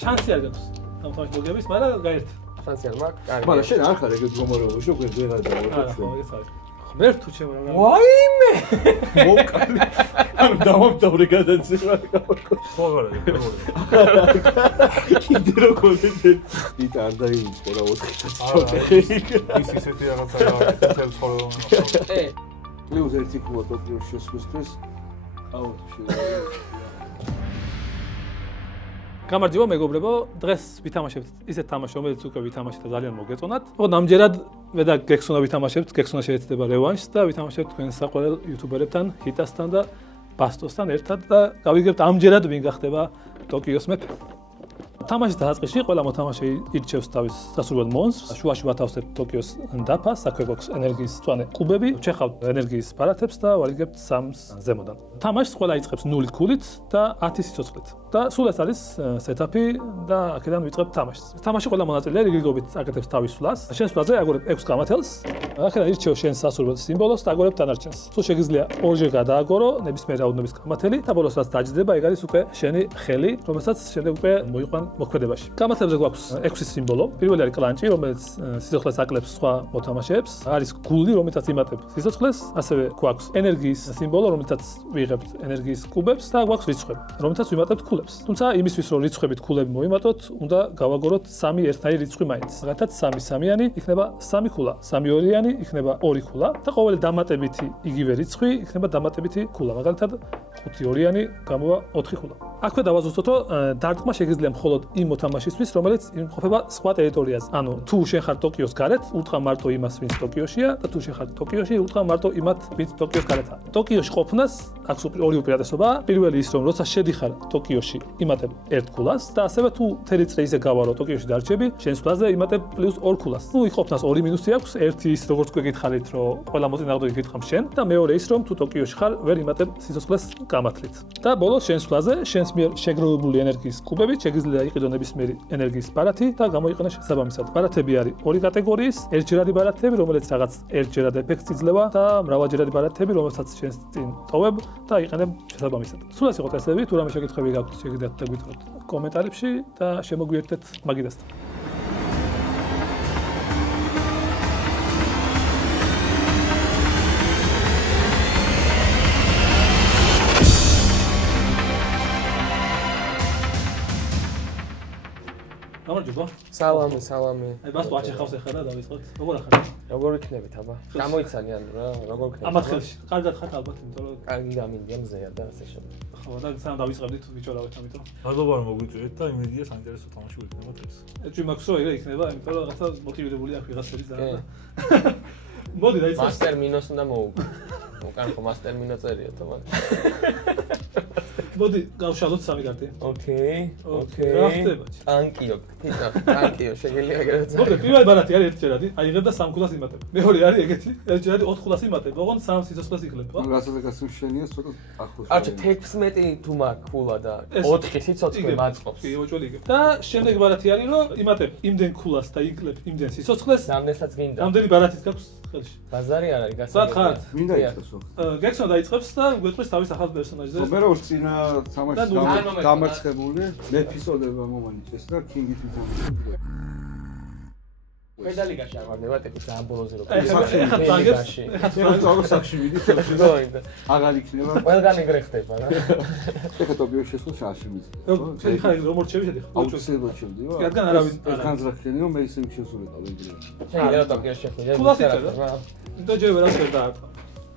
შანსი არ გაქვს ამ თამაშს მოგების, მაგრამ გაერთ. შანსი არ მაქვს. კარგი. მაგრამ შენ არ ხარ ეგ მდგომარეობაში, უკვე ვეღარ დავაწყო. ვერ თუ ჩემო რა. ვაიმე! მოკალი. ანუ დავამთავრე გადაცემა. ხო არა, კიდე რო კონტენტი. იტ არ დაიმწყო რა 4-ი. ის ისეთი რაღაცაა, თელ ცხოვრება. პლუს 1 კულა ტოკიოში შესვისთვის. აუ შეიძლება. გამარჯობა მეგობრებო, დღეს ვითამაშებთ ისეთ თამაშს, რომელიც უკვე ვითამაშეთ და ძალიან მოგეწონათ. ოღონდ ამჯერად მე და გექსონა ვითამაშებთ, გექსონა შეეცდება რევანშს და ვითამაშებთ თქვენ საყვარელ იუთუბერებთან, ჰიტასთან და ბასტოსთან ერთად და გავიგებთ ამჯერად ვინ გახდება ტოკიოს მეფე. თამაშის დაწყისში ყველა მოთამაშე ირჩევს თავის სასურველ მონსტრს, შუაში ვათავსებთ ტოკიოს დაფას, აქვე გვაქვს ენერგიის მწვანე კუბები, ვჩეხავთ ენერგიის ბარათებს და ვარიგებთ 3-ს ზემოდან. თამაშს ყველა იწყებს 0 ქულით და 10 სიცოცხლით. და სულ ეს არის სეტაპი და აქედან ვიწყებთ თამაშს. თამაში ყველა მონაწილე რიგრიგობით აკეთებს თავის სვლას. შენ სვლაზე აგორებ 6 გამათელს. აქედან ირჩევ შენ სასურველ სიმბოლოს და აგორებ დანარჩენს. სულ შეგიძლია ორჯერ გადააგორო ნებისმიერ რაოდენობის გამათელი და ბოლოს რაც დაჯდება, ეგ არის უკვე შენი ხელი, რომელსაც შემდეგ უკვე მოიყვან მოქმედებაში. გამათლებზე გვაქვს 6 სიმბოლო. პირველი არის კლანჭი, რომელიც სიცოცხლეს აკლებს სხვა მოთამაშეებს. არის გული, რომელსაც იმატებ სიცოცხლეს, ასევე გვაქვს ენერგიის სიმბოლო, რომელსაც ვიღებთ ენერგიის კუბებს და გვაქვს რიცხვები, რომელსაც ვიმატებთ ქულებს. თუმცა იმისთვის რომ რიცხვებით ქულები მოიმატოთ, უნდა გავაგოროთ 3 ერთნაირი რიცხვი მაინც. მაგალითად 3-3-იანი იქნება 3 ქულა, 3-2-იანი იქნება 2 ქულა და ყოველი დამატებითი იგივე რიცხვი იქნება დამატებითი ქულა. მაგალითად 5-2-იანი გამოვა 4 ქულა. აქვე დავაზუსტოთ, რომ დარტყმა შეგიძლია მხოლოდ იმ მოთამაშისთვის, რომელიც იმყოფება სხვა ტერიტორიაზე. ანუ თუ შენ ხარ ტოკიოს გარეთ, უთხრა მარტო იმას, ვინც ტოკიოშია და თუ შენ ხარ ტოკიოში, უთხრა მარტო იმათ, ვინც ტოკიოს გარეთაა. ტოკიოში ყოფნას აქვს ორი უპირატესობა. პირველი ის, რომ როცა შედიხარ ტოკიოში, იმატებ 1 ქულას და ასევე თუ მთელი წრე ისე გავალო ტოკიოში დარჩები, შენ სვლაზე იმატებ პლუს 2 ქულას. ნუ იქ ყოფნას 2 მინუსი აქვს. ერთი ის, როგორც უკვე გითხარით, რომ ყველა მოწინააღმდეგე გითხამ შენ და მეორე ის, რომ თუ ტოკიოში ხარ, ვერ იმატებ სიცოცხლეს გამართლით. და ბოლოს შენ სვლაზე შენს მიერ შეგროვებული ენერგიის კუბებით შეგიძლია იყიდო ნებისმიერი ენერგიის ბარათი და გამოიყენოს შესაბამისად. ბარათები არის ორი კატეგორიის, ერთჯერადი ბარათები, რომელიც რაღაც ერთჯერად ეფექტს იძლევა და მრავალჯერადი ბარათები, რომელსაც შენ წინ ტოვებ და იყენებ შესაბამისად. სულ ეს იყო წესები, თუ რამე შეკითხვები გაქვთ, შეგიძლიათ დაგვიტყოთ კომენტარებში და შემოგვიერთდეთ მაგიდასთან. გამარჯობა. სალამი, სალამი. აი ბასტო აჩეხავს ახლა და დავიწყოთ. როგორ ახლა? როგორ იქნებით აბა? გამოიცანი ანუ რა, როგორ იქნებით? ამათ ხელში. კარგად ხართ ალბათ, იმიტომ რომ კარგი გამინდია მზეა და ასე შემდეგ. ხო, და სამ დავიწყებდით ვიჭორავეთ ამიტომ. მადლობა რომ მოგვიწვიეთ და იმედია საინტერესო თამაში გვიქნება დღეს. ეჭვი მაქვს რომ ეგრე იქნება, იმიტომ რომ რაღაცა მოტივირებული აქვს ვიღაცები ძალიან. მოდი დაიწყოთ. მასტერ მინოს უნდა მოუგო. უკან ხო მასტერ მინო წერია თქო. მოდი გავშალოთ 3 კარტი. ოკეი. რა ხდება? ტანკიო, თითო, ტანკიო, შეგიძლია ეგრეთ. მოდი პირველი ბარათი არის ერთჯერადი, აიღებ და 3 ქულას იმატებ. მეორე არის ეგეთი, ერთჯერადი 4 ქულას იმატებ, ოღონდ 3 სიცოცხლეს იკლებ, ხო? რასაც შენია ცოტა ახლოს. არჩე 16 თუ მაქვს ქულა და 4 სიცოცხლე მაწყობს. კი, მოჭველი იგებ. და შემდეგ ბარათი არის რომ იმატებ იმდენ ქულას და იკლებ იმდენ სიცოცხლეს. რამდენსაც გინდა. რამდენი ბარათიც გაქვს ხელში? ბაზარი არ არის, გასაგებია. სად ხართ? მინდა იწყოს. გექსონა დაიწყებს და გვეტყვის თავის ახალ პერსონაჟზე. მე რა წინა თამაშს დამარცხებული, მეფისოდება მომანიჭეს და კინგით მithombe. პედალიგაში არ ვარდება ტიპის ამ ბოლოზე რო. პედალიგაში. ეხლა სახში ვიდი, აღარ იქნება. ყველგან ეგრე ხდება რა. ეხლა ტოკიოში შესულ შაში მიდის. შენ ხარ რომ რჩევი შედიხ. აუცილებლად შევდივარ. რადგან არავინ არ განზრახდენი რომ მე ისე შევსულიყავ ეგრე. შენ რა ტოკიოში შეხვიდე? იმიტომ ჯერ ვერას ვერ დაარტყა.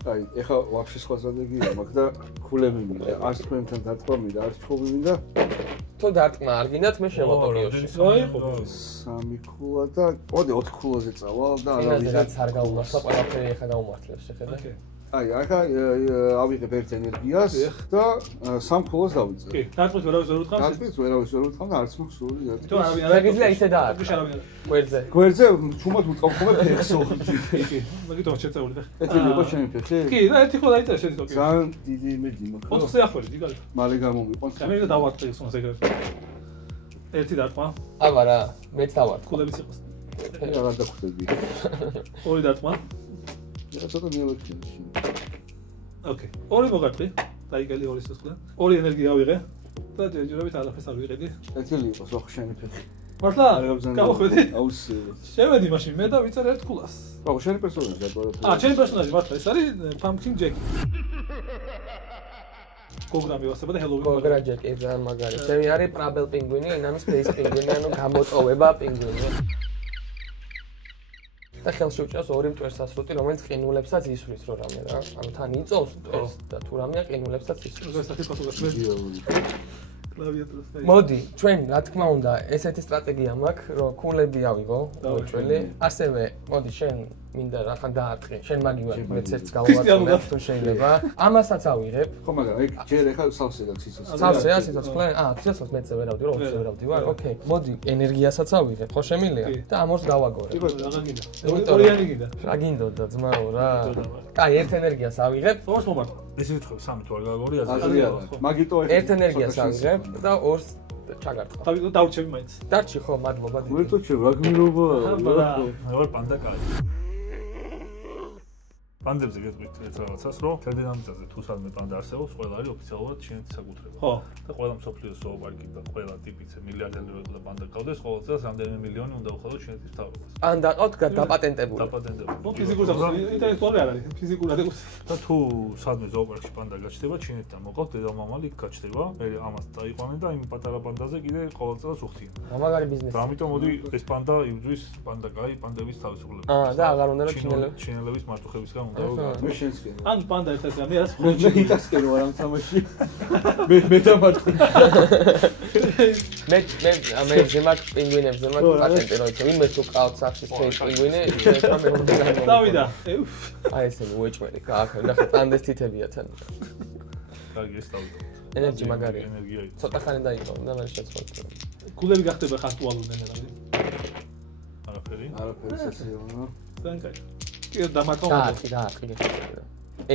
აი, ეხლა ვაფშე სხვა ზადეგია მაქვს და ქულები მინდა. არც თქვენთან დარტყმა მინდა, არც ჩხუბი მინდა. თუ დარტყმა არ გინდათ, მე შევატოკიოში. აიღო. 3 ქულა და მოდი 4 ქულაზე წავალ და ანალიზაც არ გაუმართლა, ყველაფერი ეხა გაუმართლებს, შეხედე. აი, ახლა ავიღებ ერთ ენერგიას და 3 ქულას დავიწყებ. კი, დარტყმით ვერავის ვერ უთხრავს. დარტყმით ვერავის ვერ უთხრავს და არც მაქვს სული დარტყმა. თუ არავინ არ შეგიძლია ისე დაარტყმა. გვერდზე. გვერდზე ჩუმად ვუწყავ ხოლმე ფეხსო. კი, მაგითო შეწეული და. ეცემა შენი ფეხი? კი, და ერთი ხო დაიწერა შენი ტოკიო. ძალიან დიდი იმედი მაქვს. 4-ზე ახვერი, დიგალი. მალე გამომიყვანს. გამიგდა დავარტყი ხსონს ეგრე. ერთი დარტყმა. აბა რა, მეც დავარტყმა. ქულებიც იყოს. რა დახვდები. 2 დარტყმა. რა ცოტა მიავექცია. ოკეი. 2 მოგარტყი. დაიგალი 2 სიცოცხლე. 2 ენერგია ავიღე. და ჯერჯერობით არაფერს არ ვიყიდი. ეთილი იყოს ხო შენი ფეხი. მართლა? გავხვედი? აუცილებლად. შევედი მაშინ მე და ვიწერ ერთ ქულას. ხო შენი პერსონაჟი აა, ჩემი პერსონაჟი მართლა ეს არის Pumpkin Jack. გოგრა მივასება და Halloween. გოგრა ჯეკი ძალიან მაგარი. ჩემი არის Prabel პინგვინი, ინამის Space პინგვინი, ანუ გამოწოვება პინგვინი. და ხელში უჭერს ორი მტვერსასრუტი, რომელიც ყინულებსაც ისვრის რო რამე რა. ანუ თან იწოვს მტვერს და თუ რამეა ყინულებსაც ისვრის. მოდი, ჩვენ რა თქმა უნდა, ესეთი სტრატეგია მაქვს, რომ ქულები ავიღო, მოჭველი. ასევე, მოდი შენ მინდა რახან დაარტყი, შენ მაგივარ მეც ერთს გავავაწოდებ თუ შეიძლება. ამასაც ავიღებ. ხო, მაგრამ ეგ ჯერ ახლა სავსე და ციცოცხლე. სავსეა სიცოცხლე? ციცოცხლეს მეც ვერავდი, რომ მეც ვერავდი ვარ. ოკეი. მოდი, ენერგიასაც ავიღებ, ხო შემილია? და ამორს დავაგორებ. რა გინდა? ორიანი გინდა. რა გინდოდა ძმაო რა? კაი, ერთ ენერგიას ავიღებ. ორს მომარტო. ეს ვიტყვი სამი თუ არ გაგორი აზრია. მაგიტო ერთ ენერგიას ავიღებ და ორს ჩაგარტყავ. დავუჩები მაინც. დარჩი ხო, მადლობა. ვერტოჩე რა გმირობა. მე ვარ პანდა კაი. პანდებზე გეტყვით ერთ რაღაცას, რომ თერდინამიწაზე თუ სადმე პანდა არსებობს, ყველა არის ოფიციალურად ჩინეთის საკუთრება. ხო. და ყველა მსოფლიოს ზოოპარკი და ყველა ტიპის მილიარდერი და პანდა ყავდეს, ყოველ წელს რამდენიმე მილიონი უნდა უხადოს ჩინეთის მთავრობას. პანდა ყავთ დაპატენტებული. დაპატენტებული. ნუ ფიზიკურად ინტელექტუალი არ არის, ფიზიკურად ეგ. და თუ სადმე ზოოპარკში პანდა გაჩნდება, ჩინეთთან მოყავთ დედამამალი გაჩნდება, მე ამას წაიყვანენ და იმ პატარა პანდაზე კიდე ყოველ წელს უხდიან. მაგარი ბიზნესი. და ამიტომ მოდი ეს პანდა იბძვის პანდა კაი, პანდების თავისუფლება. და აღარ უნდა ჩინელების მარტოხებისგან მე შენსკენ. ან პანდა ერთად გამი არის მე იტასკენ ვარ ამ თამაში. მე დამატყო. მე ზემაკ პინგვინებს ზემაკ პატენტი რო იცი, ვინმე თუ ყავთ სახში Space პინგვინი, შეიძლება მე უნდა გამოვიდე. დავიდა. აი ესენი უეჭველი, გაახერ, ნახე პანდეს თითებია თან. კარგი ეს დავიდა. ენერგი მაგარია. ენერგია იყო. ცოტა ხანი დაიწყო, და მე შეცვალე. გულები გახდება ხასტუალურდნენ რა. არაფერი. არაფერი სასიამოვნო. ძალიან კაი. კიდე დამატო. დაარტყი.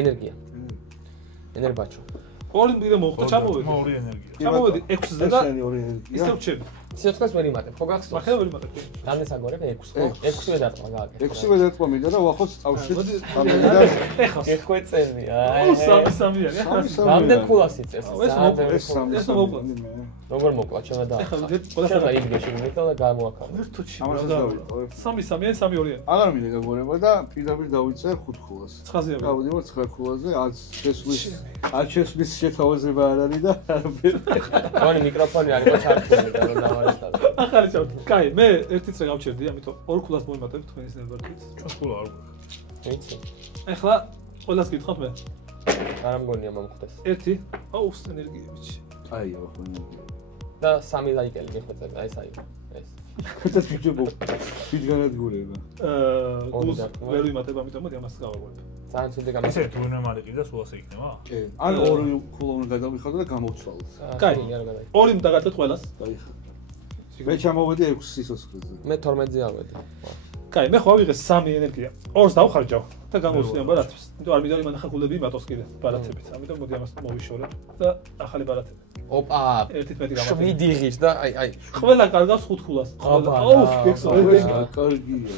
ენერგია. ენერბაჩო. ორი მიდე მოხდა ჩამოვედი. ორი ენერგია. ჩამოვედი 6-ზე და შენი ორი ენერგია. ისევ ჩები. სიცოცხლეს ვერ იმატებ, ხო გახსოვს? ახლა ვერ იმატებ. რამდენს აგორებ 6, ხო? 6-ზე დარტყმა გააკეთე. 6-ზე დარტყმა მინდა და ვახოთ წავშით. ეხლა ეხვეწები. სამი არის. რამდენ ქულას იწევს? ეს მოვყვა. როგორ მოკლა ჩემა და ყველა იგეში მეთო და გამოაკავე. ერთოჩი. ამასაც დავიდე. 3-3-იან 3-2-იან. აღარ მინდა გაგორება და პირდაპირ დავიწერ 5 ქულას. 9-ზე ავიდე. გავიდი ვარ 9 ქულაზე, არ შესვლის შეთავაზება არ არის და არაფერი. გონი მიკროფონი არის ჩართული და დავარესტავ. ახალი ჩავდი. კაი, მე ერთიც რა გავჩერდი, ამიტომ ორ ქულას მოიმატებ თქვენის ნებართვით. ჩვენ ხულა არ ვიცი. ახლა ყველას გითხავთ მე. არა მგონია მომხდეს. ერთი, აუს ენერგიებიჩი. აი, ახლა ენერგია. და 3 ლაიკელი მიხვეწები, აი ეს აი ეს. და ვიჯობო. ვიჯგანადგურება. გულს ვერ ვიმატებ, ამიტომ მოდი ამას გავაღვებ. ძალიან ცუდი ისე გამოსა. თუ ვინმე მარიყიდა, სულ ასე იქნება? კი. ან ორი ქულა უნდა გადავიხადო და გამოვცვალოთ. კაი. ორი უნდა გადაგეთ ყველას. დაიხადე. მე ჩამოვედი 6 სიცოცხლეზე. მე 12-ზე ავედი. კაი, მე ხო ავიღე 3 ენერგია. ორს დავხარჯავ და გამოვსვიან ბარათებს. იმიტომ არ მინდა იმან ახლა ქულები იმატოს კიდე ბარათებით. ამიტომ მოდი ამას მოვიშორებ და ახალი ბარათები. ოპა. ერთით მეტი გამატებ. 7 იღის და აი. ყველა კარგავს 5 ქულას. აუ, გექსო. კარგია.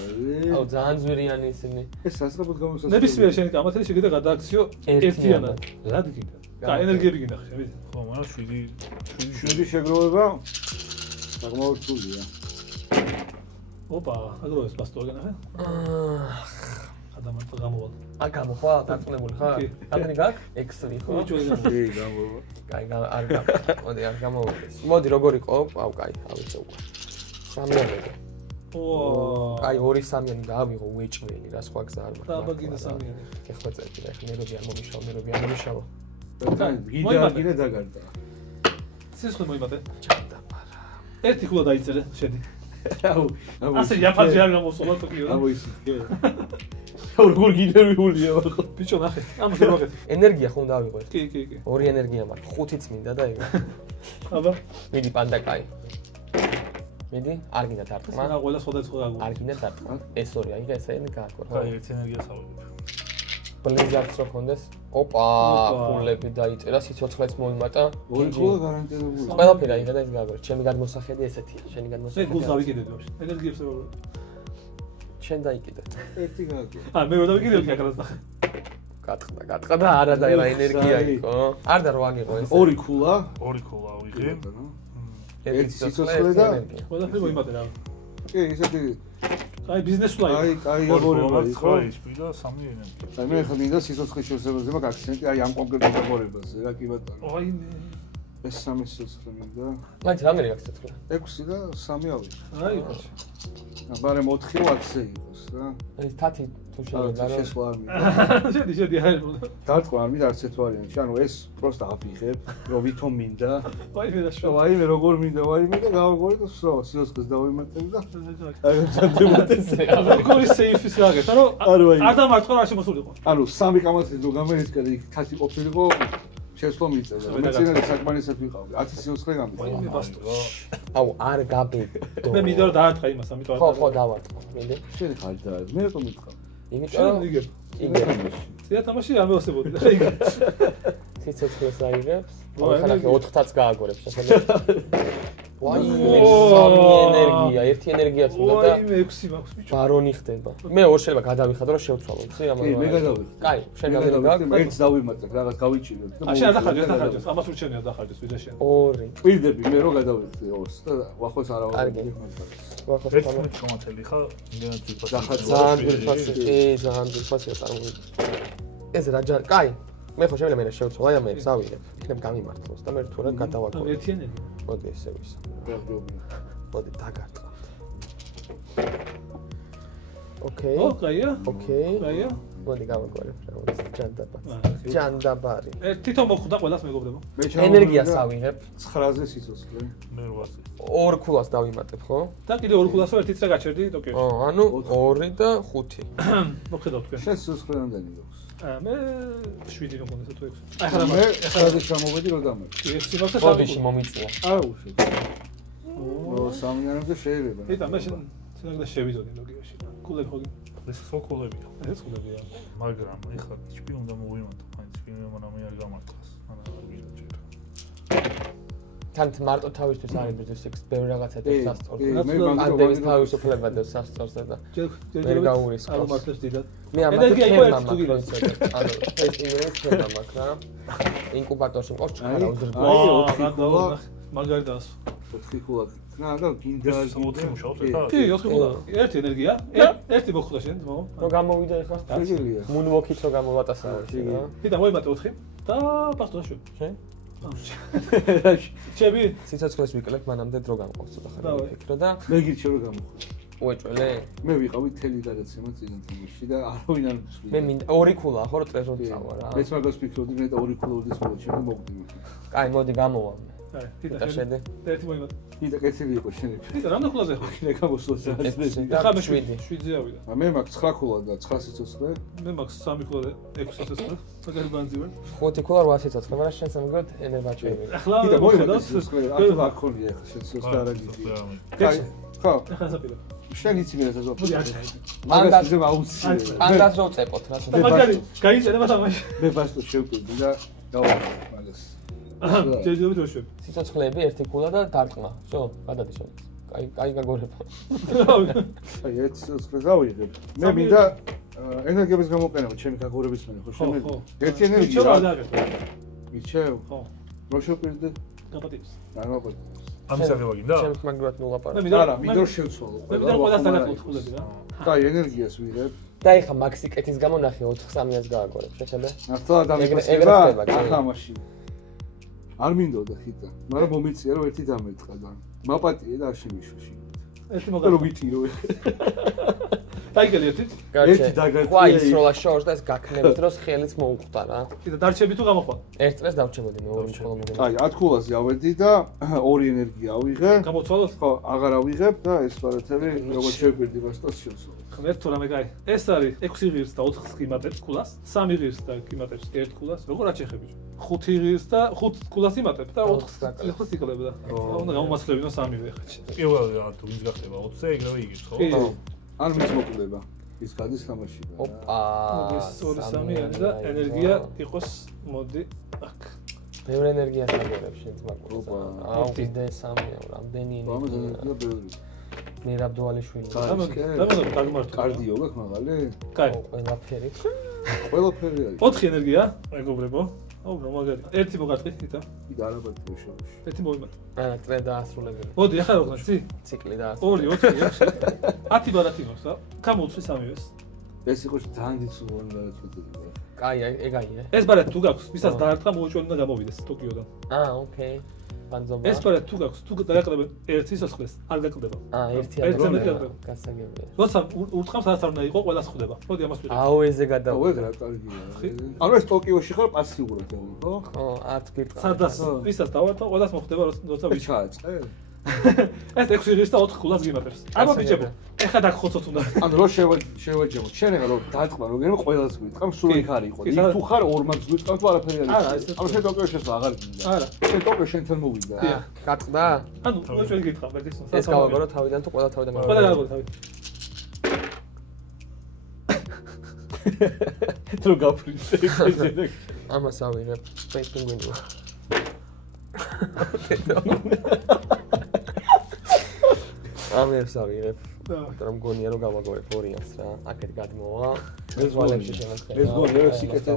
აუ, ძალიან ძვირიანი ისინი. ეს სასწრაფოდ გამოსასწრაფო. ნებისმიერ შენი გამართელი შეგიძლია გადააქციო ერთიანად. რა გინდა? კაი, ენერგიები გინდა ხე, ვიცი. ხო, მაგრამ 7 შეგროვება აღმოჩულია. ოპა, აგროვეს პასტორგან ახლა? ადამიანი გამოვალ. გამოხვა, დაწუნებული ხარ? რამდენი გაქვს? 6 ხო? კი, გამოვა. კაი, არ გაქვს. მოდი, არ გამოვიდეს. მოდი, როგორ იყო? აუ, კაი, ავიცე უკვე. 3 ავიღე. აი 2-3-იანი გაავიღო უეჭველი რა სხვა გზა არ მაქვს. დაბაგინა 3-იანი. ეხვეწები და ეხლა ნერვები არ მომიშავა. გიდა დაგარდა. სიცოცხლე მოიმატე. ჩავდა პარა. ერთი ქულა დაიწერე, შედი. აუ, ასე იაფაძე არ გამოსულა თქიო. აუ ის კი. როგორ გინერვიულია ხო? ბიჭო ნახე, ამას ვერ ვაკეთებ. ენერგია ხომ დავიღო ეს? კი. 2 ენერგია მაქვს, 5-იც მინდა და ეგ. აბა, მიდი პანდა კაი. მიდი, არ გინდა დარტყმა. რა ყველა სხვადასხვა გაგო. არ გინდა დარტყმა. ეს ორი აიღე, ესე გააკორ. კაი, ერთ ენერგიას ავიღებ. ბლიზარდს რო კონდეს. ოპა, ქულები დაიწერა, სიცოცხლეც მოიმატა. ორი ქულა გარანტირებული. ყველაფერი აიღე და ეს გააკორ. ჩემი გადმოსახედი ესეთია, შენი მე გადმოსახედი. გულს გავიკიდებ ბავშვი. ენერგიებს რა ვარ. შენ დაიკიდე. ერთი გააკეთე. მე ვერ დავიკიდებ კაკალას ნახე. გატყდა და არა და რა ენერგია იყო. არ და რო აგიღო ეს. ორი ქულა ავიღე. ერთი სიცოცხლე და ყველაფერი მოიმატე რა. კი, ისეთი აი ბიზნესულად. აი აგორება იყო. და 3 ენერგია. აი მე ხა მინდა სიცოცხლის შევსებაზე მაგ აქცენტი აი ამ კონკრეტულ აგორებაზე რა კი ბატონო. აი მე ეს 3 სიცოცხლე მინდა. მაინც რამე აქვს სიცოცხლე? 6 და 3 ავიღე. აი ბაჭი. აბარე 4 10-ზე იყოს რა. ეს თათი თუ შეიძლება რა. შესვლა არ მინდა. შედი არ დარტყმა არ მინდა არც ერთ ვარიანტში. ანუ ეს პროსტა ავიღებ, რომ ვითომ მინდა. აი მე და შო. აი მე როგორ მინდა, აი მე და გავაგორე და სროვა სიცოცხლეს დავიმატებ და აი ჩანდემატე. როგორი სეიფის რაგეთ, ანუ არ დამარტყო რა შემოსულიყო. ანუ 3 კამათი რო გამერიცკა და იქ თათი ყოფილიყო შესვლა მიწევდა. მე წინარე საკმარისად ვიყავი. 10 სიცოცხლე გამიწევდა. აი მე ბასტო. აუ არ გაბედო. მე მინდა რომ დაარტყა იმას, ამიტომ ხო დავარტყო. მინდა. შენ ხარ და მე რატომ მითხარ? იმიტომ იგებ. იგებ. ზეა თამაში არ მევასებოდი და იგე. სიცოცხლეს აიღებს. ხალხი 4-ს გააგორებს შესაძლოა. ვაი, სამი ენერგია, ერთი ენერგიაც უნდა და ვაი, მე 6 მაქვს ბიჭო. ბარონი ხდება. მე ორ შეიძლება გადავიხადო რომ შევცვალო, იცი? ამაზე. კი, მე გადავიხდი. კაი, შენ გადავიხდი. მეც დავიმატებ, რაღაც გავიჭირებ. აშენ არ დახარჯოს, ამას ურჩენია დახარჯოს ვიდა შენ. 2. ყვირდები მე რო გადავიხდი 2-ს და ვახოს არა კარგი. ვარ. 11 კომათელი ხა, იმდენად ძირფასი. ძალიან ძირფასი, კი, ძალიან ძირფასია წარმოვიდგინე. ეს რა ჯარ, კაი. მე ხო შემიძლია მე შევცვალო, აი ამებს ავიღებ. იქნებ გამიმართლოს და მე თუ რა გადავაგო. ერთი ენერგია. მოდი ესე ვისა. მოდი დაგარტყავთ. ოკეი. ო, კაია. ოკეი. კაია. მოდი გავაგორებ რა, ჯანდაბარი. ჯანდაბარი. თვითონ მოხვდა ყველას მეგობრებო. ენერგიას ავიღებ. 9-ზე სიცოცხლე. მე 800. ორ ქულას დავიმატებ, ხო? და კიდე ორ ქულასო ერთი წრე გაჩერდი ტოკიოში. ანუ 2 და 5. მოხედავ თქვენ. შენ სიცოცხლე რამდენი აქვს? მე 7 მოგონდა თუ 6. აი ახლა მე 9-ზე ჩამოვედი რომ დამე. 6 მაქვს და 3. ბოდიში მომიწია. არა უშევ. ო 3-იანებზე შეიძლება. იტა მე შენ და შევიდოდი ლოგიაში. კულები ხო? ეს სოკოლებია. ეს კულებია. მაგრამ ეხლა HP უნდა მოვიმატო, აი HP მე არ გამარტყას. ანუ არ გიჭირდა. თან მარტო თავისთვის არის ბიზნეს ბევრი რაღაცა და სასწორს. მე ანდების თავისუფლება და სასწორს და ვერ გაურისკავს. არ მართლებს დიდად. მე ამათი თემა მაქვს. ანუ ტესტინგის თემა მაქვს რა. ინკუბატორში მყავს ჩქარა უზრდება. აი, მაგარიდას. 4 ქულა. და გინდა 4 მუშაობს ეხლა? კი, 4 ქულა. ერთი ენერგია. ერთი მოხვდა შენ, მო. რო გამოვიდა ეხლა? შეგიძლია. მუნვოკით რო გამოვატასავე. იტა მოიმატე 4 და პასტო შევ. შენ? ჩემი სიცოცხლეს ვიკლებ, მანამდე დრო გამყავს ცოტა ხანი ვიფიქრო და მე გირჩევ რომ გამოხო. უეჭველე? მე ვიყავი თელი გადაცემა წინა თემაში და არავინ არ მსვლი. მე მინდა ორი ქულა ხო რომ წრეს რომ წავა რა. მეც მაგას ვფიქრობდი, მე და ორი ქულა უდის მოვიჩერე მოგდი. კაი, მოდი გამოვა. აი, იტა შედი. ერთი მოიმატე. იტა კეთილი იყო შენ. იტა რამდენი ქულაზე ხო? მე გამოსვლა ეს ხა მე 7-ზე ავიდა. მე მაქვს 9 ქულა და 9 სიცოცხლე. მე მაქვს 3 ქულა და 6 სიცოცხლე. მაგარი ბანძი ვარ. 5 ქულა 8 სიცოცხლე, მაგრამ შენ სამგოდ ენერგიაჩები. ახლა იტა მოიმატე სიცოცხლე, ათო არ ქონია ახლა შენ სიცოცხლე არ აგიდი. კაი, ხო. ახლა საპირე. შენ იცი მე რა ზოგ. მაგას ზე აუცილე. ანდას რო წეპოთ რა. მაგარი, გაიწერება თამაში. მე ბასტო შევკვირდი და გავაკეთე მაგას. შეიძლება თუ შევ. სიცოცხლეები ერთი ქულა და დარტყმა. შო, გადადი შენ. კაი გაგორებ. აი ეს სიცოცხლე გავიღებ. მე მინდა ენერგიების გამოყენება ჩემი გაგორების მერე ხო შემედი. ერთი ენერგია რა. მიჩევ. ხო. რო შევკვირდი გაპატიებს. რა მოგყვება. ამის აღება გინდა? შენ მაგრად ნულაპარაკ. არა, მინდა რომ შევცვალო მე მინდა ყველას დაგაკუთხულები რა. და ენერგიას ვიღებ. და ეხა მაქსიკეთის გამონახე 4-3-ას გააგორებ, შეხედე? ახლა დამიფასება. ახლა მაშინ. არ მინდოდა ხიტა, მაგრამ მომიწია რომ ერთი დამეწყა და მაპატიე და არ შემიშვში. ერთი რომ მოგა. ვითირო. დაიგელი ერთით. ერთი დაგაკეთე. ხო ის როლა შორს და ეს გაქნებით დროს ხელიც მოუხვდა რა. იტა დარჩები თუ გამოხვალ. ერთ წრეს დავჩებოდი მე ორი ხოლმე მოგონა. აი 10 ქულაზე ავედი და 2 ენერგია ავიღე. გამოცვალოთ? ხო, აღარ ავიღებ და ეს პარათები როგორც შევკვირდი ბასტოს შევსვო. ხმეთ თუ რამე კაი. ეს არის 6 ღირს და 4 ყიმატებს ქულას, 3 ღირს და ყიმატებს 1 ქულას. როგორ აჩეხები? 5 ღირს და 5 ქულას იმატებ და 4 ხოს იკლებ და. უნდა გამომაცლებინო 3-ვე ხა. პირველი რა თუ ვინც გახდება 20-ზე ეგრევე იგებს ხო? არ მიწმოკლდება. ის გადის თამაში და. ოპა. ეს 2-3-იანი და ენერგია იყოს მოდი აქ. ბევრი ენერგიას აგორებ შენ მაგას. ოპა. აუ კიდე 3-ია, რამდენი ენერგია. მე რაბდოალიშვილი. და მე დაგმართო. კარდიო გაქვს მაღალი? კაი. ყველაფერი. ყველაფერი არის. 4 ენერგია, მეგობრებო. აუ, მაგარი. ერთი მოგარტყი, იტა. იდა არაბათ შევშ. ერთი მოვიმატე. წრე დაასრულებელი. მოდი, ახლა როგორ ხარ, ციკლი 2, 4, 10 ბარათი მაქვს რა. გამოვცვი სამივეს. ეს იყო ძალიან დიცული გადაწყვეტილება. კაი, ეგაია. ეს ბარათი თუ გაქვს, ვისაც დაარტყა მოუჭველი უნდა გამოვიდეს ტოკიოდან. ოკეი. ბანძობა. ეს ბარათი თუ გაქვს, თუ დააყრებენ ერთ სიცოცხლეს, არ გაკლდება. ერთი გასაგებია. როცა ურტყამს არც არ უნდა იყო, ყველას ხვდება. მოდი ამას ვიღებ. აუ, ეზე გადავა. ეგ რა კარგია. ანუ ეს ტოკიოში ხარ პასიურად, ხო? ხო, არც გიტყვა. სადაც ვისაც დავარტყა, ყველას მოხდება, როცა ჩააწყე. ეს 6 ღირს და 4 ხულას გიმატებს. აბა ბიჭებო, ეხლა დაგხოცოთ უნდა. ანუ რო შევაჯამოთ, შენ ახლა რო დაწყმა, რო გენო ყველას ვიტყამ, სულ იქ არ იყო. იქ თუ ხარ 2 მაგს ვიტყამ, თუ არაფერი არ არის. ანუ შენ ტოკიოში ხარ, აღარ გინდა. არა. შენ ტოკიო შენთან მოვიდა. გაწყდა? ანუ მოუჭველი გითხრა, ბერგესონ. ეს გავაგორო თავიდან თუ ყველა თავიდან ყველა გავაგორო თავი. რო გაფრინდე ეგ. ამას ავიღებ, Space Penguin-ია. ამერს ავიღებ. რომ გონია რომ გავაგორებ ორიანს რა. აქეთ გადმოვა. ეს ვალებში შემოხდება. ეს გონია რომ სიკეთე.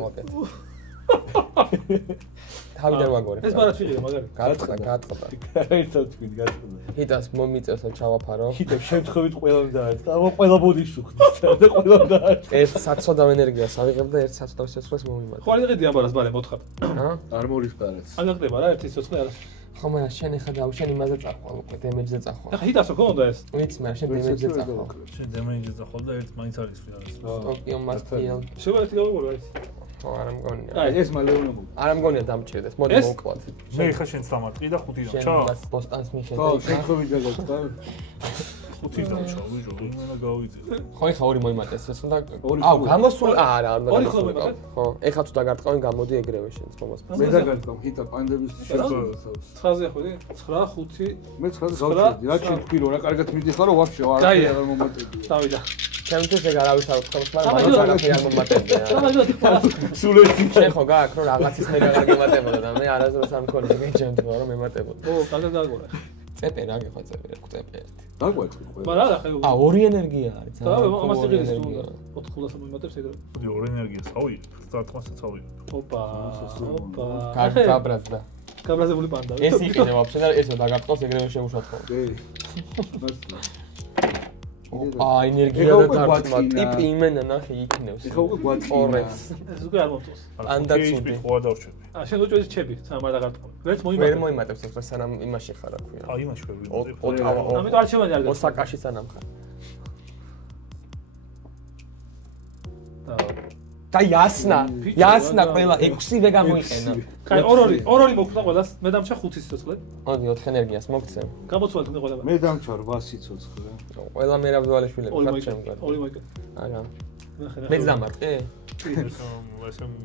თავიდან ვაგორებ. ეს ბარათი ვიღე მაგარი. გაწყდა. ერთად თქვით გაწყდა. ჰიტას მომიწევს რომ ჩავაფარო. ჰიტებს შემთხვევით ყველამ დაარტყა. აბა ყველა ბოდიშ უხდის და ყველამ დაარტყა. ერთ საწოდავ ენერგიას ავიღებ და ერთ საწოდავ სიცოცხლეს მომიმატე. ხო არ იყედი ამ ბარას ბარე მოთხარ. არ მორიფკარებს. არ გაკდება რა ერთი სიცოცხლე არა. ხო მაგრამ შენ ეხა და შენ იმაზე წახვალ უკვე დემეჯზე წახვალ. ახლა ჰიტას რო გონდა ეს. ვიცი მაგრამ შენ დემეჯზე წახვალ. შენ დემეჯზე წახვალ და ერთ მაინც არის ვიღაც. ტოკიო მასტიელ. შევარეთი გავიგორო ეს. ხო არ მგონია. აი ეს მალე უნდა მოვიდა. არ მგონია დამჭირდეს. მოდი მოვკლათ. მე ხა შენს დამარტყი და 5-დან ჩა. შენ პოსტანს ხო, მიხედავ. შემთხვევით დაგაწყდა. 5-დან ჩა, ვიჟო, იმენა გავიწე. ხო ეხა ორი მოიმატეს ეს უნდა. აუ გამოსულ არა არ უნდა. ორი ხოლმე მაგათ? ხო, ეხა თუ დაგარტყავენ გამოდი ეგრევე შენს ხომას. მე დაგარტყამ ჰიტა პანდების შეწყობას. 9-ზე ხვიდი? 9, 5. მე 9-ზე გავჩერდი. რა ჩვენ თქვი რომ რა კარგად მიდიხარო ვაფშე არ მომატებია. დავიდა. ჩემთვის ეგ არავის არ ვთქვამს, მაგრამ მაგალითად არ მომატებია. სულ ერთი შენ ხო გაქვს რომ რაღაცის მე აღარ გემატებოდა და მე არასდროს არ მქონია გეჭემთქვა რომ მემატებოდა. ო, კარგად გააგორა. წეპე რა გეხვა წეპე, წეპე ერთი. დაგვაწყი ყველა. მაგრამ არა ხა. ორი ენერგია არის. და ამას იყიდეს თუ 4 ხულას მომიმატებს ეგრე. მოდი ორ ენერგიას ავიღებ, სტარტმასაც ავიღებ. ოპა. გაბრაზდა. გაბრაზებული პანდა. ეს იყიდე ვაფშე და ესო დაგარტყავს ეგრევე შეუშოთხოვ. ოპა, ენერგია და დარტყმა. ტიპი იმენა ნახე იქნევს. ეხა უკვე გვაწყდა. ორებს. ეს უკვე არ მომწონს. ანდაცუდი. ხო დავშვები. შენ უჭველი ჩები, სამ არ დაგარტყმა. ვერც ვერ მომიმატებ. მოიმატებს ეს სანამ იმაში ხარ რა ქვია. აი იმაში ვერ ამიტომ არ შევანი არ გასა. ოსაკაში სანამ ხარ. და იასნა ყველა 6-ვე გამოიყენა. კაი, ორ-ორი მოგხვდა ყველას. მე დამჩა 5 სიცოცხლე. მოდი 4 ენერგიას მოგცემ. გამოცვალეთ უნდა ყველა. მე დამჩა 8 სიცოცხლე. ყველა მე რავდვალიშვილები ხარ ჩემგან. ორი მოიგე. არა. მეც დამარტყე?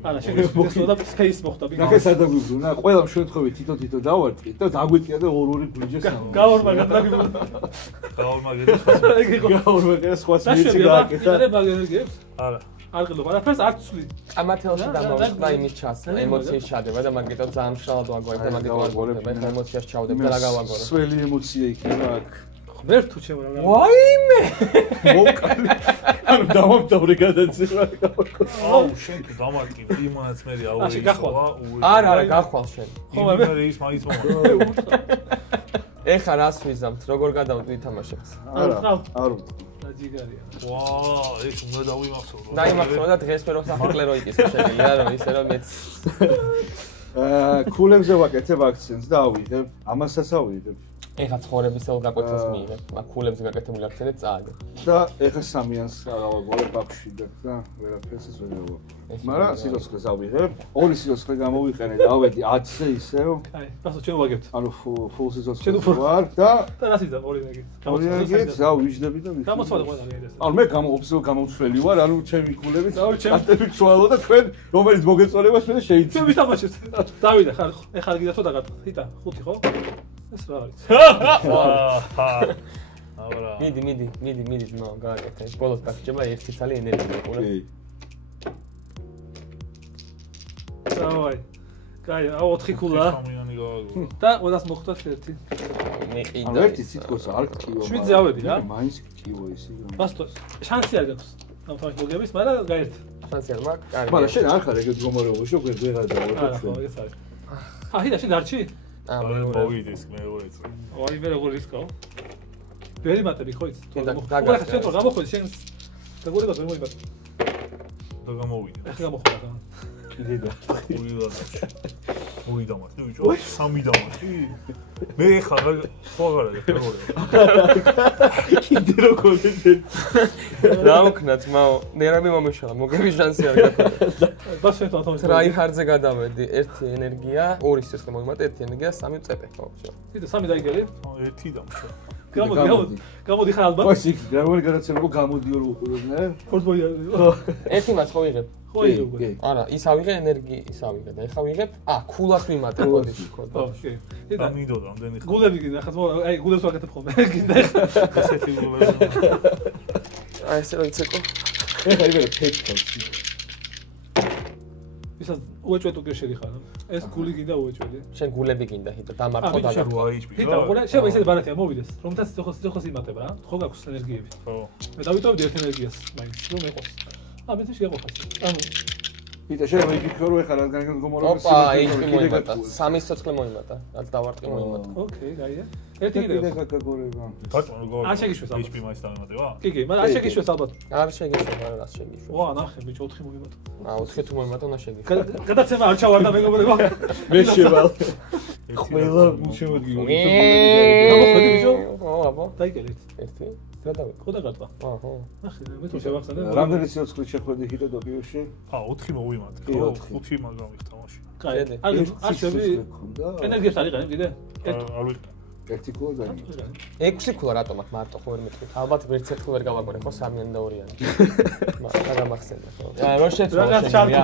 არა, შეგეცდო და სპეის მოხდა ბინა. ნახე სადაგვიბრუნა, ყველა შემთხვევით თითო დავარტყით და დაგვიტყია და ორ-ორი გულიჯეს ამა. გაორმაგა დაგიბრუნა. გაორმაგა სხვა სიეცი გააკეთა. და მაგ ენერგიებს? არა. არ ყიდო, არაფერს არ ცვლი. კამათელში დამოვსყდა იმის ჩასწრა, ემოციის ჩადება და მაგიტო ძალიან მშრალად ვაგორებ და მაგიტო ვაგორებ. ეხლა ემოციას ჩავდებ და რა გავაგორო. სველი ემოცია იქნება აქ. ვერ თუ ჩემო რა. ვაიმე! მოკალი. ანუ დავამთავრე გადაცემა. აუ, შენ თუ დამარტყი, იმანაც მე ავიღე. არა, გახვალ შენ. ხო, მე ის მაინც მომდა. ეხლა რას ვიზამთ, როგორ გადავდივი თამაშებს? არ ჯიგარია. ვაა, ეს უნდა დავიმახსოვრო. დაიმახსოვრე და დღეს მე რო საფრთხე რო იყის შეიძლება რომ ისე რომ მეც კულებზე ვაკეთებ აქცენტს და ავიღებ, ამასაც ავიღებ. ეხა ცხოვრების გაკვეთილს მიიღებ, მაგ კულებზე გაკეთებული აქცენტი წააგე. და ეხა სამიანს გავაგორებ ბაქში და ვერაფერს ეს ვერ გავაგორებ. მაგრამ სიცოცხლეს ავიღებ, ორი სიცოცხლე გამოვიყენე და ავედი 10-ზე ისევ. კაი, პასო ჩვენ ვაგებთ. ანუ ფულ სიცოცხლე ვარ და რას იზამ ორი ნეგი. ორი ნეგი და ვიждები და ვიხარ. გამოცვალე ყველა ეს. ანუ მე გამომცველი ვარ, ანუ ჩემი კულებით, ჩემი ცვალო და თქვენ რომელიც მოგეწონებას მე შეიძლება. ჩვენ ვისამაშებთ. დავიდა ხარ, ეხლა გიდა თუ დაგატყ. ჰიტა, 5 ხო? ეს რა არის? აბა. მიდი, ნო, გააკეთე. ბოლოს დაგჭება ერთი ცალი ენერგია, ყურე. დავაი. კაი, 4 კულა. და ყველას მოხდა ერთი. მე კიდე. ანუ ერთი სიტყვის არ გქიო. 7-ზე ავედი რა. მაინც გქიო ისე. ბასტო, შანსი არ გაქვს. ამ თამაშს მოგების, მაგრამ გაერთ. შანსი არ მაქვს. კარგი. მაგრამ შენ არ ხარ ეგეთ მდგომარეობაში, რომ ვეღარ დავარ. არა, ხო, ეს არის. ჰიდა შენ არჩი? მოვიდეს მეორე წრე. აი მე როგორ რისკავ? ვერი მატები ხო იცი? და შენ თორ გამოხვედი შენ დაგურება ვერ მოიბათ. და გამოვიდე. ახლა გამოხვედა. კიდე და. ორი დამართ, ბიჭო, სამი დამართ. მე ხარ ხო არა მეორე. კიდე როგორ ეს? რა ვქნათ, მაო, ნერამი მომეშალა, მოგები შანსი არ გაქვს. ბას შენ თვითონ ტრაიჰარდზე გადავედი, 1 ენერგია, 2 სისხლი მომიმატე, 1 ენერგია, 3 წეპე, ხო, всё. კიდე 3 დაიგელი? 1 დამშო. გამოდი ხარ ალბათ. ვაი, როგორი გადაცემა რომ გამოდი რომ უყურებნე? ფორტბოლი. 1 მას ხო ვიღებ? ხო იგე. არა, ის ავიღე ენერგია, ის ავიღე და ეხა ვიღებ. ქულას ვიმატე კოდი. ოკეი. და მინდოდა ამდენი ხარ. გულები გინდა, ახლა აი გულებს ვაკეთებ ხოლმე. გინდა. ესეთი გულები. აი ესე რომ იცეკო. ეხა იბერე ფეთქავს. ისა უეჭვეტ უკვე შედიხარ. ეს გული გინდა უეჭველი. შენ გულები გინდა ჰიტა დამარხო და შენ 8 HP. ჰიტა ყურე, შეიძლება ისეთი ბარათია მოვიდეს. რომთაც სიძოხოს იმატებ რა. ხო გაქვს ენერგიები. ხო. მე დავიტოვდი ერთ ენერგიას, მაინც რომ ეყოს. მე თვითონ შეგაყოფას. ანუ იტა შეიძლება იფიქრო რომ ეხლა რადგან მდგომარეობის ოპა, HP მოიმატა. 3 სიცოცხლე მოიმატა. რაც დავარტყი მოიმატა. ოკეი, გაია. ერთი კიდე. კიდე გაგორება. ბატონო როგორ? არ შეგიშვეს ალბათ. HP მაინც დამემატება? კი, კი, მაგრამ არ შეგიშვეს ალბათ. არ შეგიშვე, არა, რას შეგიშვე. ვა, ნახე, ბიჭო 4 მოვიმატა. 4 თუ მოიმატა, უნდა შეგიშვე. გადაცემა არ ჩავარდა მეგობრებო. მე შევალ. ყველა შემოდგინო. გამოხდი ბიჭო? ხო, აბა. დაიგელით. ერთი. რა დავიქ? ხო და გატყვა. აჰა. ნახე, მე თუ შევახსენე. რამდენი სიცოცხლე შეხვედი ჰიტა დოკიოში? 4 მოვიმატე. კი, ხო, 4. 5 მაგამ ვიხტამაში. კაი. არ შევი ენერგიას არ იყენებ კიდე? არ ვიყენებ. ერთი ქულა და 6 ქულა რატომ აქ მარტო ხო ვერ მეთქით? ალბათ ვერც ერთხელ ვერ გავაგონე ხო 3-იანი და 2-იანი. მაგრამ გამახსენდა ხო. რა რო შეცვალა?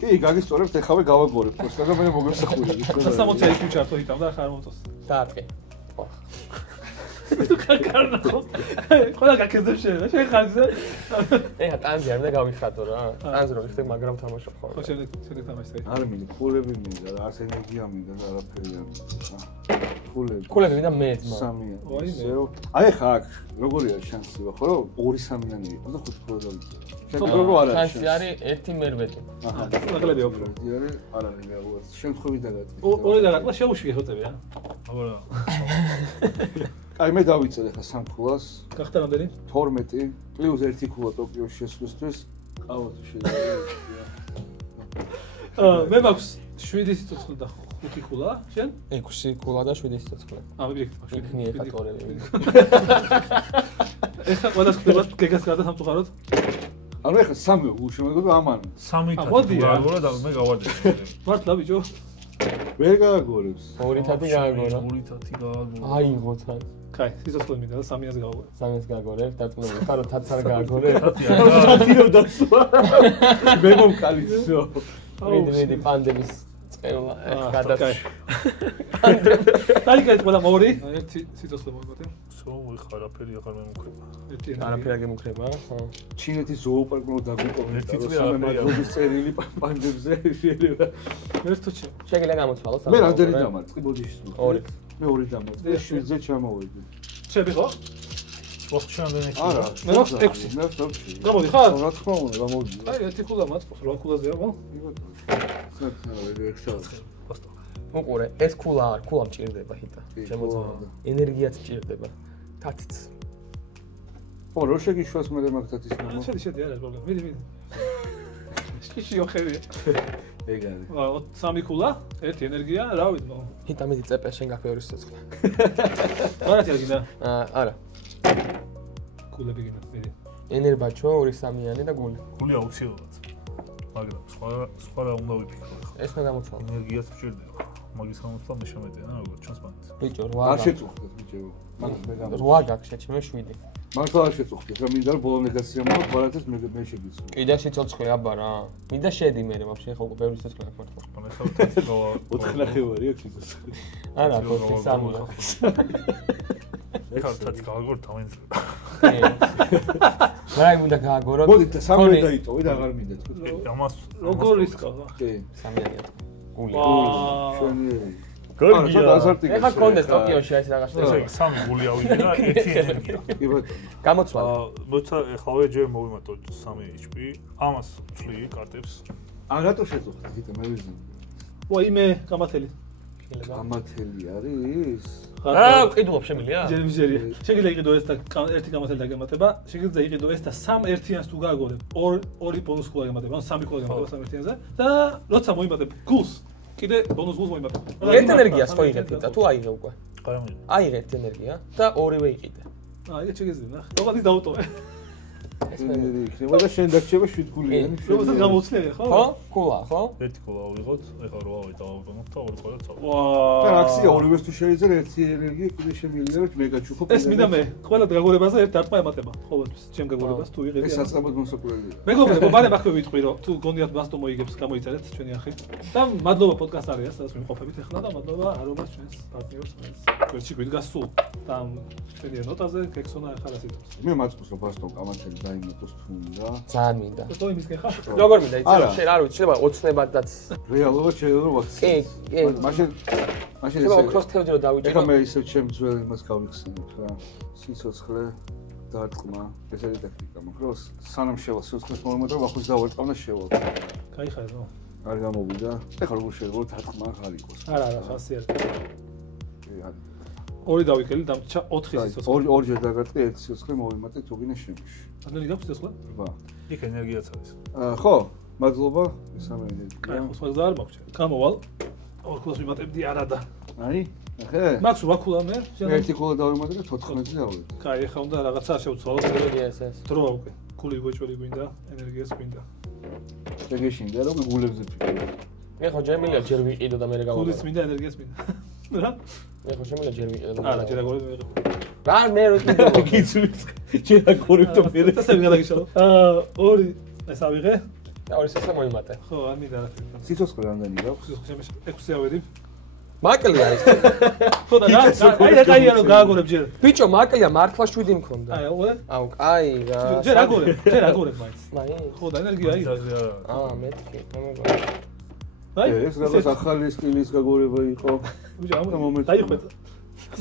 კი, გაგისწორებთ, ეხავე გავაგორებ. პროსტა მე მოგესახურებ. 60 IQ ჩართო ჰიტამ და ხარ მომწოს. დაარტყი. თუ კარგა ხო? ყველა გაკეთებ შენ ხარ ზე? ეხა ტანზი არ უნდა გავიხატო რა. ტანზი რო ვიხდე, მაგრამ თამაშობ ხო. ხო, შენ თამაშზე. არ მინდა, ქულები მინდა, არც ენერგია მინდა და არაფერი არ. ქულები მინდა მე ძმა. 3-იანი. ვაიმე. აი ხა აქ როგორია შანსი ხო რომ 2-3-იანი იყოს და 5 ქულა დავიწყო. შენ როგორ არ არის? შანსი არის 1 მერვეტი. აჰა. ნაკლები უფრო. არის არ არის რეალურად. შემთხვევით დაგატყვი. ორი დაგატყვა შეუშვი ხოწები რა. აბა. აი მე დავიწყე ხა 3 ქულას. გახდა რამდენი? 12 პლუს 1 ქულა ტოკიოში შესვლისთვის. ყავთ შეიძლება. მე მაქვს 7 სიცოცხლე და 5 ქულა, შენ? 6 ქულა და 7 სიცოცხლე. მე ვიქნი 7. იქნი ეხა თორები. ეხა ყველა ხდება გეგას გარდა სამწუხაროდ. ანუ ეხა 3 უშემოდგა და ამან. 3 თათი გააგორა და მე გავარდი. მართლა ბიჭო? ვერ გააგორებს. 2 თათი გააგორა. 2 თათი გააგორა. აიღო თან. კაი, სიცოცხლე მინდა და 3-ს გავუღე. 3-ს გააგორებ, დაწუნებული ხარ, თათს არ გააგორებ. თათი რო დაწვა. მე მომკალისო. ვიდი პანდემის წელა გადაჭ. აი კაი, ყველა მორი. ერთი სიცოცხლე მოვიმატე. სო, ვიხარ, არაფერი აღარ მემუქრება. არაფერი არ გემუქრება, ხო. ჩინეთის ზოოპარკმა დაგვიყვება. ერთი წელი არაფერი. როდის წერილი პანდემზე შეიძლება. ერთოჩი. შეგიძლია გამოცვალოს. მე რამდენი დამარცხი ბოდიში? 2. მე 2 დამარცხი. 7-ზე ჩამოვედი. შები ხო? ვახშანდენი. არა, მე მაქვს 6. მე 6. გამოდი ხარ? რა თქმა უნდა, გამოდი. აი, ერთი ქულა მაწყობს, 8 ქულაზეა, ხო? უყურე, ეს ქულა არ, ქულა მჭირდება ჰიტა. შემოწმება. ენერგიაც მჭირდება. თათიც. ხო, რო შეგიშვას მე მაგთათის ნომო. შედი, არა პრობლემა. მიდი. შიშიო ხერია. ეგ არის. 3 ქულა, 1 ენერგია, რა ვიცი. ჰიტა მიდი წეპე შენ გაქვს მეორე სიცოცხლე. მარათი არ გინდა? არა. ქულები გინდა, მიდი. ენერბაჩო 2-3-იანი და გული. გული აუცილებლად. მაგრამ სხვა რა უნდა ვიფიქრო ხო? ეს უნდა გამოცვალო. ენერგიაც მჭირდება. მაგის გამოცვლა მე შემეძენა როგორ ჩანს მაგით. ბიჭო, 8 არ შეწუხდეთ ბიჭო. მაგას მე გამო. 8 გაქვს შეჭმე 7. მართლა არ შეწუხდეთ, რა მინდა რომ ბოლო ნეგაცია მოხდა, ბარათეს მე შეგიცნო. კიდე სიცოცხლე აბა რა. მინდა შედი მე ვაფშე ხო ბევრი სიცოცხლე აქვს მართლა. მაგრამ ეხლა თათი გავა. 4 ნახევარი აქვს სიცოცხლე. არა, 4-3 აქვს. ეხლა თათი გააგორ თავენზე. მაგრამ უნდა გააგორო. მოდი და 3 დაიტოვე და აღარ მინდა თქვი. ამას როგორ ისკავა? კი. 3-იანი. გული. შენი გორგია. ეხლა კონდეს ტოკიოში ეს რაღაცა. ესე იგი 3 გული ავიღე და 1 ენერგია. კი ბატონო. გამოცვალ. როცა ეხლავე ჯერ მოვიმატო 3 HP, ამას ვთვლი კარტებს. რატო შეძახთ გიტა მე ვიზნე? ვაიმე, გამათელი. გამათელი არის? ყიდულობ შემილია? ჯერმიჟერია. შეგიძლია იყიდო ეს და ერთი გამათელი დაგემატება, შეგიძლია იყიდო ეს და 3 ერთიანს თუ გააგორებ, 2 ბონუს ქულა გემატება, ან 3 ქულა გემატება 3 ერთიანზე და როცა მოიმატებ გულს, კიდე ბონუს გულს მოიმატებ. ერთ ენერგიას ხო იღებ და თუ აიღე უკვე? ყარამი. აიღე ერთ ენერგია და ორივე იყიდე. ეგეთ შეგიძლია ნახე. თողადი დაუტოვე. იქნება და შენ დაგჭება 7 გულიანი. რომელსაც გამოცლია ხო? ხო? ქულა, ხო? ერთი ქულა ავიღოთ, ეხლა რო დავავიტანოთ და ორი ქულა წავ. ვაა. და აქცია ორივეს თუ შეიძლება ერთი ენერგია კიდე შემიძლია რომ მეგაჩუქო. ეს მინდა მე, ყველა გაგორებაზე ერთ დარტყმა ემატება. ყოველთვის ჩემ გაგორებას თუ ვიღები. ეს საწყობად მოსაკვირველია. მეგობრებო, ბარემ აქვე ვიტყვი რომ თუ გონიათ ბასტო მოიგებს, გამოიწერეთ ჩვენი ახი. და მადლობა პოდკასტ არეას, სადაც ვიმყოფებით ახლა და მადლობა არობას ჩვენს პარტნიორს, გვერდში გვიდგას სულ და ჩვენი ნოტაზე გექსონა ახლა რა სიტყვას. მე მაწყობს რომ ბასტო კამათელი დაიმატოს თუ უნდა. ძალიან მინდა. ეს თო იმის გეხა? როგორ მინდა იცი რომ შენ არ ვიცი, შეიძლება ოცნებადაც. რეალურად შეიძლება რომ ვაქცია. კი. მაშინ შეიძლება ოქროს თევზი რომ დავიჭირო. ეხლა მე ისევ ჩემ ძველ იმას გავიხსენებ რა. სიცოცხლე დარტყმა, ეს არის ტექნიკა, მაგრამ რომ სანამ შევალ სიცოცხლეს მომენტ რომ ახუს დავერტყავ და შევალ. გაიხარე რა. არ გამოვიდა. ეხლა როგორ შეიძლება დარტყმა არ იყოს. არა, ხასიათი. კი, არის. ორი დავიკელი და 4 სიცოცხლე. ორჯერ დაგარტყი, ერთი სიცოცხლე მოვიმატე თუგინე შემში. ადრე გაქვს სიცოცხლე? ბა. იქ ენერგიაც არის. ხო, მადლობა. სამი კაი, ენერგია. ხო, სხვა გზა არ მაქვს. გამოვალ. ორ ქულას ვიმატებდი არა და. აი, ნახე. მაქვს რა ქულა მე? ერთი ქულა დავიმატე და 14-ზე ავიდე. კაი, ახლა უნდა რაღაცა შევცვალო. ენერგია ეს. დრო უკვე. ქული გვეჭველი გვინდა, ენერგიას გვინდა. შეგეშინდა რომ გულებზე ფიქრობ. მე ხო ჯემილია ჯერ ვიყიდო და მე გავაგო. ქულის მინდა, ენერგიას მინდა. რა? მე ხო შემიძლია ჯერ ვიყიდო და არა, ჯერ აგორებ მე. რა მე რო იყიდო. გიცვლის. ჯერ აგორებ და მე. ესე გადაგიშალო. ორი ეს ავიღე. და ორი სიცოცხლე მოიმატე. ხო, არ მინდა რა. სიცოცხლე რამდენი გაქვს? 6 ავედი. მაკლია ეს. ხო და აი კაია რომ გააგორებ ჯერ. ბიჭო მაკლია მართლა 7 მქონდა. აი, უყურე. აუ, კაი რა. ჯერ აგორებ მაინც. მაინც. ხო და ენერგია აი. მეთქი, მომეგო. აი, ეს რაღაც ახალი სტილის გაგორება იყო. ბიჭო, ამ მომენტ. დაიხვეწა.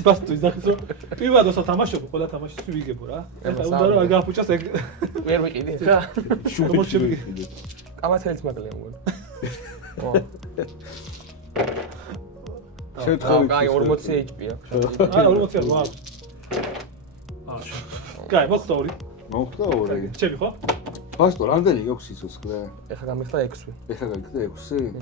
ბასტო იზახის რომ პირველად ოსა თამაშობ, ყველა თამაშს ვიგებო რა. ეხლა უნდა რომ არ გააფუჭას ეგ. ვერ ვიყიდი ხა. შუბით შევიყიდე. კამათელიც მაკლია მგონი. ო. შევთხოვნით. კაი 40 HP-ა. არა 40 არ მაქვს. კაი, მოხდა ორი. მოხდა ორი. ჩემი ხო? ბასტო, რამდენი გაქვს სიცოცხლე? ეხლა გამიხდა 6. ეხლა გაიქცა 6?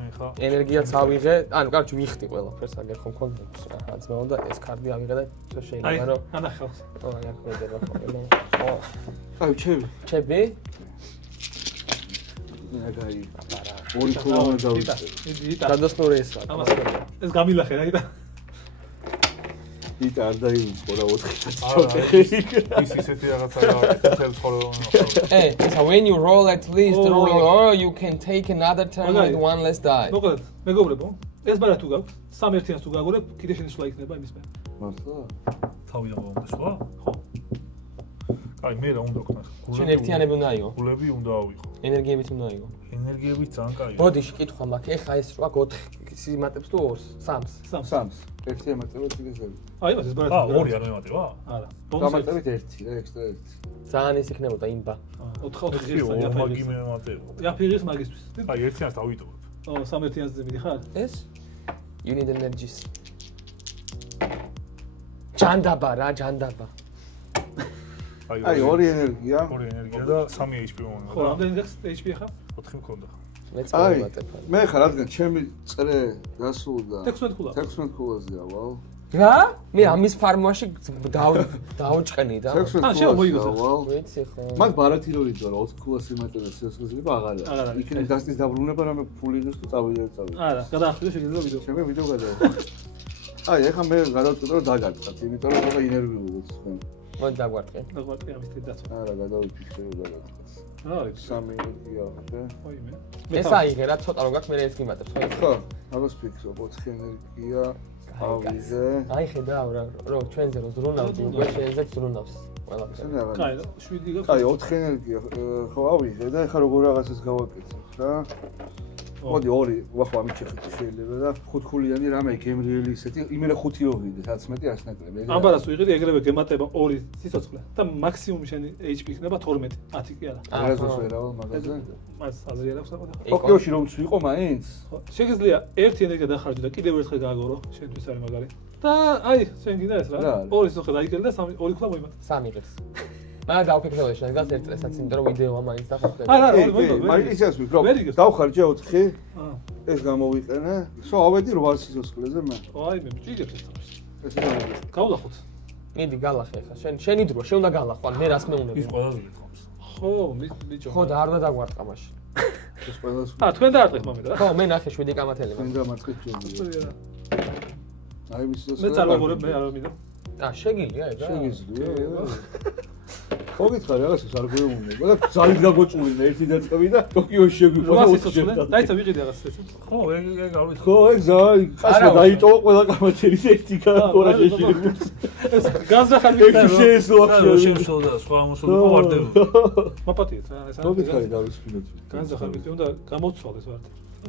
მე ხა ენერგიაც ავიღე, ანუ კარგი ვიხდი ყველაფერს, აგერ ხომ მქონდა რა ძმაო და ეს კარდი ავიღე და შეიძლება რომ ანახავს. ო, აი აკმედება ხოლმე. ო, აი, ჩემი. ჩები? ნაგაი. ორი ქულა დავიწე. იტა. გადასწორი ეს რა. ამას ეს გამილახე რა იტა. იტა არ დაივიწყო რა 4-ით. ის ისეთი რაღაცაა თელ ცხოვრება. When you roll at least roll you can take another turn with one less die. მოკლედ, მეგობრებო, ეს ბარა თუ გაქვს, 3 ერთიანს თუ გაგორებ, კიდე შენიშლა იქნება იმის მე. მართლა? თავი აღმოსვა? ხო. აი მე რა უნდა ვქნა? შენ ერთიანები უნდა აიღო. გულები უნდა ავიღო. ენერგიებით უნდა აიღო. ენერგიები ძალიან კაია. მოდი შეკითხვა მაქვს, ეხა ეს რა 4 სიმატებს თუ 2-ს? 3-ს. 3-ს. ერთი ემატებოდი გიზები. აი, ეს ბარა. ორი არ მემატება? არა. გამატებით ერთი რა, ექსტრა ერთი. ძალიან ის იქნებოდა იმბა. 4 კი, მაგი მემატება. იაფიღის მაგისთვის. აი ერთიანს დავიტოვებ. ო, 3 ერთიანზე მიდიხარ? ეს? You need energies. ჯანდაბა რა, ჯანდაბა. აი, ორი ენერგია. ორი ენერგია და 3 HP მომენტა. ხო, რამდენი გაქვს HP ხა? 4 მქონდა. მეც მომატებ. მე ხა რადგან ჩემი წრე გასულდა 16 ქულა. 16 ქულაზე ავალ. რა? მე ამის ფარმაში დაუნჭყენი და. 16 ქულაზე ავალ. ვიცი ხო. მაგ ბარათი რო იდო რა 20 ქულას იმატება სიცოცხლეება აღარა. იქნებ დასტის დაბრუნება რამე ფული ის თუ წავიდე. არა, გადაახდე შეიძლება ვიდეო. ჩემი ვიდეო გადავა. აი, ეხლა მე გადავწყვიტე რომ დაგარტყათ, იმიტომ რომ ცოტა ინერვიულობთ თქვენ. მოდი დაგვარტყე. დაგვარტყე ამის თი დაცვა. არა, გადავიფიქრე რომ დაგარტყათ. რა არის? 3 ენერგია ხდე. ოიმე. ეს აიღე რა ცოტა რომ გაქვს მე ეს გიმატებს ხო? ხო, მაგას ფიქრობ 4 ენერგია. ავიღე. აი ხედავ რა, რომ ჩვენზე რო ზრუნავდი, უკვე შენზე ზრუნავს. ყველაფერი. კაი, 7 გაქვს. კაი, 4 ენერგია ხო ავიღე და ეხლა როგორ რაღაცას გავაკეთებ რა. მოდი ორი ვახვა მიჩეხეთ შეიძლება და ხუთქულიანი რამე გემრიელი ისეთი იმენა 5 ოღიდე 11 არც ნაკლები. ამბარას ვიღიდი ეგრევე გემატება 2 სიცოცხლე და მაქსიმუმ შენი HP იქნება 12, 10 კი არა. არასდროს ვერავალ მაგაზე. მას აზრი არ აქვს საყოველთაოდ. ტოკიოში რომ ვიყო მაინც შეგიძლია ერთი ენერგია დახარჯო და კიდევ ერთხელ გააგორო, შენთვის არის მაგარი. და აი, შენ გინდა ეს რა? 2 სიცოცხლე დაიგერი და 2 ქულა მოიმატა. 3 დღეს. მაგრამ დავფიქრე შენ გას ერთ წელსაც, იმიტომ რომ ვიდეოა მაინც დახარჯე. არა, მაინც ისე ვფიქრობ. დავხარჯე 4, ეს გამოვიყენე. სო ავედი 8 სიცოცხლეზე მე. აი, მე ვჭიგებ ეს თამაში. ეს გამოვიყენე. გავлахოთ. მიდი გალახე ხა. შენი დრო, შენ უნდა გალახო, ან მე რას მეუნები. ის ყველაზე გითხავს. ხო, ბიჭო. ხო და არ უნდა დაგვარტყა მაშინ. ეს ყველაზე. თქვენ დაარტყეთ მომენტა რა. ხო, მე ნახე 7 კამათელი. თქვენ დამარცხეთ ჯობია. აი მის მე წარმოგორებ მე არ მინდა. შეგიძლია ეგა? შეგიძლია. მოგიცხარი რაღაცას არ გვეუბნება და ზალი დაგოჭულინა ერთი დაწყები და ტოკიოში შეგვიყვა და 20 შედა. დაიცა ვიყიდი რაღაც ესე. ხო, ეგ არ ვიცი. ხო, ეგ ზალი ყასმა დაიტოვა ყველა კამათელის ერთი კორა შეშილებს. ეს განზახარ ვიყიდა. ეგ შეესო რა შემშო და სხვა მოსულიყო ვარდები. მოპატიეთ რა ეს. მოგიცხარი დავისმინოთ. განზახარ ვიყიდა უნდა გამოცვალეს ვარდი.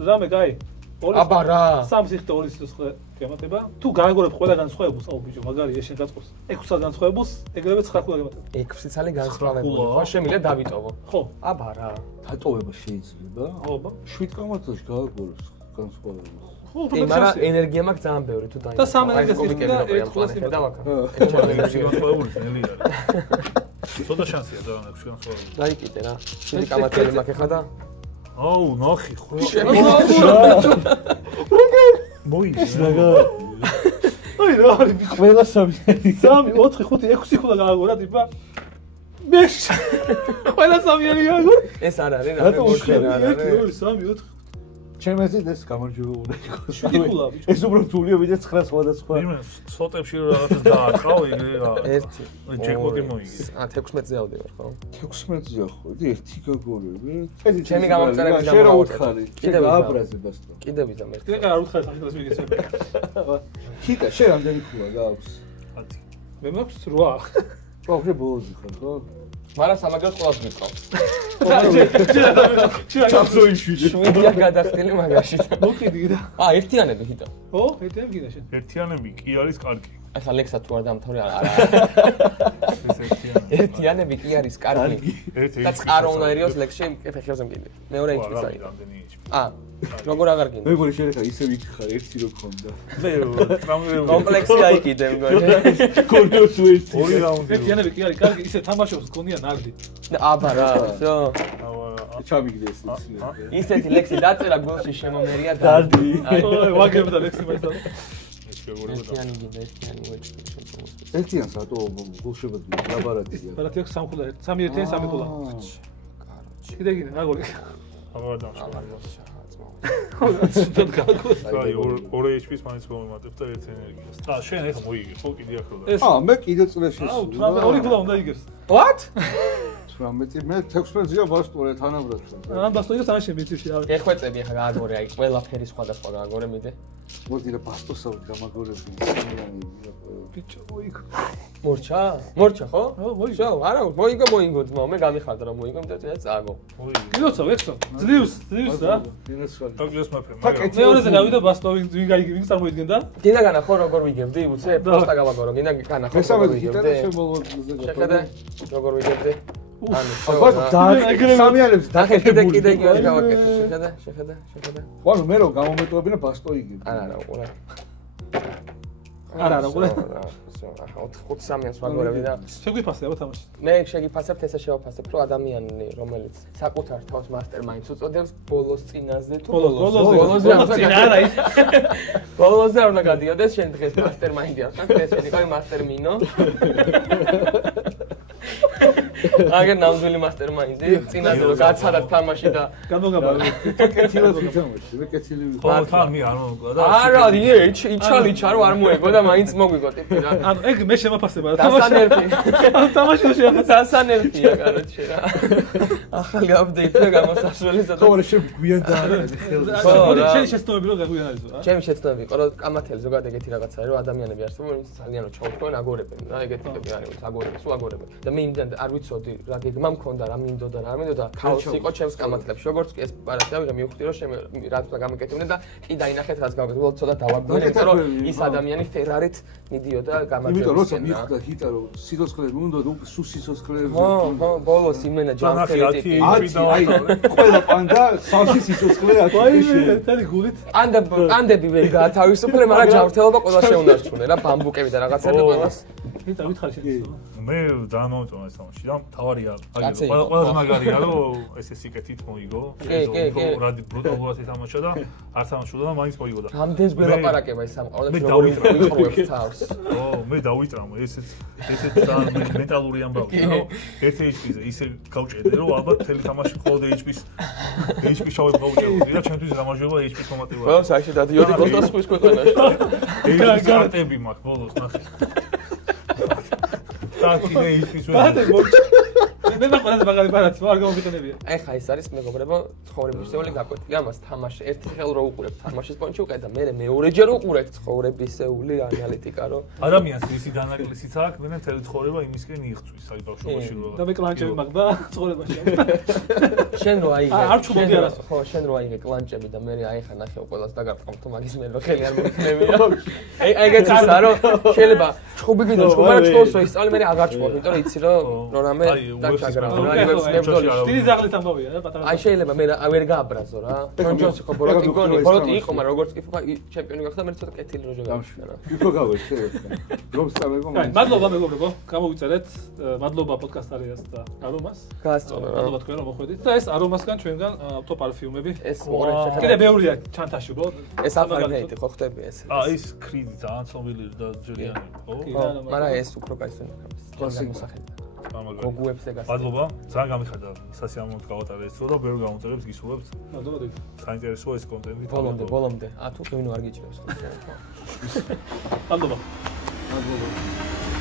რამე კაი. აბა რა. 3 სიხტე 2 სიცოცხლე გემატება. თუ გააგორებ ყველა განსხვავებულს, აუ ბიჭო, მაგარი ეს შენ დაწყობს. 6 განსხვავებულს, ეგრევე 9 ქულა გემატება. 6 წელი განსხვავებული. ხო, შემიძლია დავიტოვო. ხო. აბა რა. დატოვება შეიძლება? ხო, ბა. 7 კამათაში გააგორებს განსხვავებას. ხო, მაგრამ ენერგია მაქვს ძალიან ბევრი თუ დაიმატო. და 3 ენერგიას იქნება და 1 ქულას იმატა. შეგვიძლია ცოტა შანსია ძალიან აქვს შეგვიძლია. დაიკიდე რა. 7 კამათელი მაქვს ხა და აუ, ნახი ხო. მაგა. აი რა არის ბიჭო. ყველა 3, 3, 4, 5, 6 ქულა გააგორა ტიპა. მე ყველა 3-იანი გააგორა. ეს არ არის რა მორჩენ არ არის. 1, 2, 3, 4. ჩემს ეს გამარჯვება უნდა იყოს. 7 ქულა ბიჭო. ეს უბრალოდ თულია ვიდრე 9 სხვადასხვა. იმე სოტებში რაღაცას დაარტყავ ეგრე რა. 1. ჯეკპოტი მოიგე. 16-ზე ავდივარ ხო? 16-ზე ხო, ერთი გაგორები. ჩემი გამომწერების შენ რა უთხარი? კიდევ აბრაზე ბასტო. კიდევ ვიზამ ერთი. არ უთხარი სახელს მიგეცე. ხიტა შენ რამდენი ქულა გაქვს? 10. მე მაქვს 8. პრობლე ბოლოზე ხარ ხო? მაგრამ სამაგერს ყველას მიყავს. ჩამსოიშვიდე. შვიდია გადახდილი მაგაში. მოკიდი და. ერთიანები ხიტა. ო, ერთიანი გინდა შენ. ერთიანები კი არის კარგი. ახლა ლექსა თუ არ დამთავრე არა. ეს ერთიანები. ერთიანები კი არის კარგი. და წყარო უნდა ერიოს ლექსში ფეხებზე მკიდე. მეორე HP-ს აი. როგორ აღარ გინდა? მეგორი შენ ხა ისე ვიქხარ ერთი რო ქონდა. მე ტრამვები. კომპლექსი აიკიდე მგონი. კორდოს უერთი. ორი რაუნდი. ერთიანები კი არის კარგი, ისე თამაშობს გონია ნარდი. აბა რა, всё. ჩამიგდე ეს ლექსი. ისეთი ლექსი დაწერა გულში შემომერია დარდი. ой, ვაგებდა ლექსი მაინც. ერთიანი გინდა, ერთიანი უეჭვი შემწმოს. ერთიანს რატო გულშებოდი ლაბარატია. ბარათი აქვს 3 ქულა, 3 ერთიანი 3 ქულა. კაროჩი. კიდე გინდა, აგორი. აღარ დამშვა. ცუდად გააგო. აი, 2 HP-ს მაინც მომიმატებ და 1 ენერგიას. და შენ ეხლა მოიგე, ხო კიდე აქ რა. მე კიდე წრეში. აუ, 2 ქულა უნდა იგებს. What? 18 მე 16-ია ბასტორე თანაბრად. ან ბასტონი სამში მიწიში ავი. ეხვეწები ახლა გააგორე, აი ყველაფერი სხვადასხვა გააგორე მიდე. მოდი რა ბასტოსავით გამაგორები. ბიჭო, მოიგო. მორჩა? მორჩა ხო? მოიგო. შო, არა, მოიგო ძმა, მე გამიხარდა რომ მოიგო, მე წააგო. მოიგე. გილოცავ, ექსო. ძლივს რა. დინასვალი. დაგლეს მეფე, მაგრამ მეორეზე გავიდა ბასტოვი, ვინ წარმოიდგენდა? გინდა განა ხო როგორ ვიგებდი, უცე, პროსტა გავაგორო, გინდა განა ხო როგორ ვიგებდი. შეხედე, როგორ ვიგებდი. ანუ სამიანებს დახე კიდე იგივე გავაკეთე, შეხედე. ვანო მე რო გამომეტოვებინა ბასტო იგებ. არა, უყურე. არა, უყურე. ახლა 5-3-ს ვაგორები და შეგვიფასე აბა თამაში. მე შეგიფასებთ ესა შევაფასებ, რომ ადამიანი, რომელიც საკუთარ თავს მასტერმაინდს უწოდებს ბოლოს წინაზე თუ ბოლოზე წინა არა ის. ბოლოზე არ უნდა გადიოდეს შენ დღეს მასტერმაინდია, ხა ეს შეიძლება მასტერმინო. აგერ ნამდვილი მასტერმაინდი, წინაზე რომ გაცადათ თამაში და გამოგაბარე. კეთილად ვიტამაში, მე კეთილი ვიყო. ხო, თან მე არ მომგვა და არა, იჩალიჩა რომ არ მოეგო და მაინც მოგვიგო ტიპი რა. ანუ ეგ მე შემაფასება რა დასანერფი. ანუ თამაში შემაფასება. დასანერფია კაროჩე რა. ახალი აპდეიტი გამოსასვლელი და თორე შეგვიან და შენ შეცდომები რო გაგვიან არის რა. ჩემი შეცდომები იყო რომ კამათელი ზოგადად ეგეთი რაღაცა არის რომ ადამიანები არსებობენ ვინც ძალიან ჩაუთქვენ აგორებენ რა ეგეთი ტიპი არის აგორებენ სულ აგორებენ და მე იმდან არ ვიცოდი ვიცოდი რა გეგმა მქონდა, რა მინდოდა, რა მინდოდა, ქაოსი იყო ჩემს კამათლებში. როგორც კი ეს პარათი ავიღე, მივხვდი რომ რაც უნდა გამეკეთებინე და კი დაინახეთ რაც გავაკეთე. უბრალოდ ცოტა დავაგვირე, იმიტომ რომ ის ადამიანი ფერარით მიდიოდა გამარჯვებისკენ. იმიტომ რომ მივხვდა ჰიტა რომ სიცოცხლე უნდა სულ სიცოცხლე. ხო, ბოლოს იმენა ჯანმრთელია. აი, ყველა პანდა სავსე სიცოცხლე აკეთებს. თელი გულით. პანდები ვერ გაათავისუფლე, მაგრამ ჯანმრთელობა ყველა შეუნარჩუნე რა, ბამბუკები და რაღაცები ყველას. იტა ვითხარი შენ. მე ძალიან მომწონა ეს თამაში და თავარია აი ყველაზე მაგარია რომ ეს სიკეთით მოიგო რადი ბრუტალურად ითამაშა და არ თამაშობდა და მაინც მოიგო და რამდენს გველაპარაკება ეს სამყარო და როგორ ვიყურებ თავს ო მე დავიტრამო ესეც ძალიან მენტალური ამბავია რომ ერთ HP-ზე ისე გავჭედე რომ ალბათ თელი თამაში მხოლოდ HP-ს შევებავჭებოდი და ჩემთვის გამარჯვება HP-ს მომატებაა ხო საერთოდ დადიოდი კოსტას ხვის ქვეყანაში HP-ს მაქვს ბოლოს ნახე ტანკი ის ბატე მე მაყურებს მაგარი პარათი არ გამოგიტანებია ეხა ეს არის მეგობრებო ცხოვრების სეული გაკვეთილი ამას თამაში ერთი ხელ რო უყურებ თამაშის პონჩი უყედა მე მეორეჯერ უყურებ ცხოვრების სეული ანალიტიკა რო ადამიანს ისი დანაკლისიც აქვს მე მთელი ცხოვრება იმისკენ იღწვის აი ბავშვობაში რო და მე კლანჭები მაქვს და ცხოვრებაში შენ რო აიღე არ ჩუბოდი არა ხო შენ რო აიღე კლანჭები და მე აიხა ნახე ყველას დაგარყავ თუ მაგის მე რო ხელი არ მოგიქნებია აი ეგეც ისა რო შეიძლება ჩხუბი გინდა ჩხუბარა ჩხობს რო ისწავლე მე აღარ ჩხუბობ იმიტომ რომ იცი რომ რამე დიდი ზაღლით ამბავია რა პატარა აი შეიძლება მე ვერ გააბრაზო რა ჯონ ჯონსი ხო ბოროტი იყო მაგრამ როგორც კი ჩემპიონი გახდა მე ცოტა კეთილი როჟე გავშვა რა იყო გავერ შეიძლება რომ სწავლება მადლობა მეგობრებო გამოვიწერეთ მადლობა პოდკასტ არიას და არომას გაასწორა რა მადლობა თქვენ რომ მოხვედით და ეს არომასგან ჩვენგან ავტოპარფიუმები ეს მოყრე კიდე ბევრია ჩანთაში უბრალოდ ეს აფარნეიტი ხო ხტები ეს ის კრიდი ძალიან ცნობილი და ჯერიანი ხო მაგრამ ეს უფრო კაისუნი გამოსახება გოგუებს ეგას მადლობა ძალიან გამიხარდა სასიამოვნო გავატარე ეს და ბევრ გამოწერებს გისურვებთ მადლობა დიდი საინტერესოა ეს კონტენტი ბოლომდე ათუ ღვინო არ გიჭირებს მადლობა მადლობა